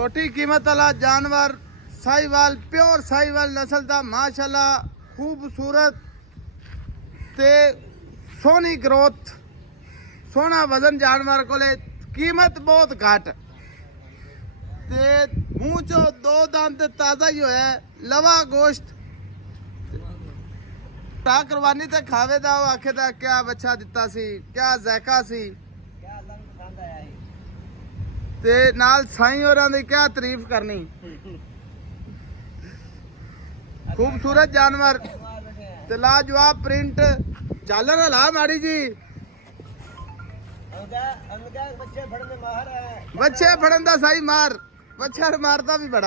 छोटी कीमत वाला जानवर साहिवाल प्योर साहिवाल नस्ल का माशाअल्लाह खूबसूरत ते सोहनी ग्रोथ सोहना वजन जानवर को कीमत बहुत घट ते मूंह चो दो दंद ताजा ही होया लवा गोश्त टा कुरबानी ते खावे दा आखे दा क्या बच्चा दिता सी क्या ज़ायका सी ते नाल साईं होरां दी क्या तारीफ करनी। खूबसूरत जानवर ते लाजवाब प्रिंट झालर हला माड़ी जी बच्चे फड़न दा सही मार बच्चा मारदा भी बड़ा।